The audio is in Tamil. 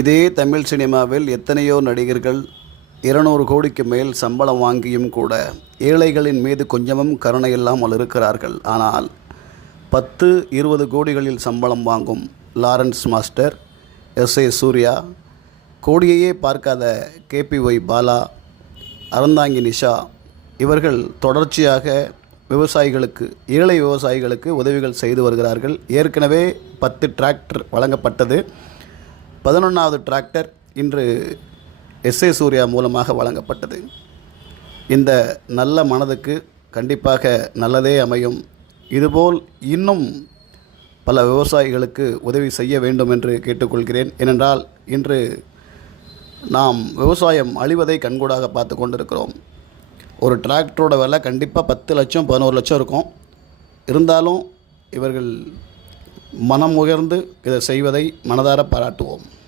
இதே தமிழ் சினிமாவில் எத்தனையோ நடிகர்கள் 200 கோடிக்கு மேல் சம்பளம் வாங்கியும் கூட ஏழைகளின் மீது கொஞ்சமும் கருணை இல்லாமல் இருக்கிறார்கள். ஆனால் 10-20 கோடிகளில் சம்பளம் வாங்கும் லாரன்ஸ் மாஸ்டர், எஸ்.ஏ. சூர்யா, கோடியையே பார்க்காத KPY பாலா, அறந்தாங்கி நிஷா இவர்கள் தொடர்ச்சியாக விவசாயிகளுக்கு, ஏழை விவசாயிகளுக்கு உதவிகள் செய்து வருகிறார்கள். ஏற்கனவே 10 டிராக்டர் வழங்கப்பட்டது. 11வது டிராக்டர் இன்று எஸ்.ஏ. சூர்யா மூலமாக வழங்கப்பட்டது. இந்த நல்ல மனதுக்கு கண்டிப்பாக நல்லதே அமையும். இதுபோல் இன்னும் பல விவசாயிகளுக்கு உதவி செய்ய வேண்டும் என்று கேட்டுக்கொள்கிறேன். ஏனென்றால் இன்று நாம் விவசாயம் அழிவதை கண்கூடாக பார்த்து கொண்டிருக்கிறோம். ஒரு டிராக்டரோட விலை கண்டிப்பாக 10 லட்சம் 11 லட்சம் இருக்கும். இருந்தாலும் இவர்கள் மனம் உயர்ந்து இதை செய்வதை மனதார பாராட்டுவோம்.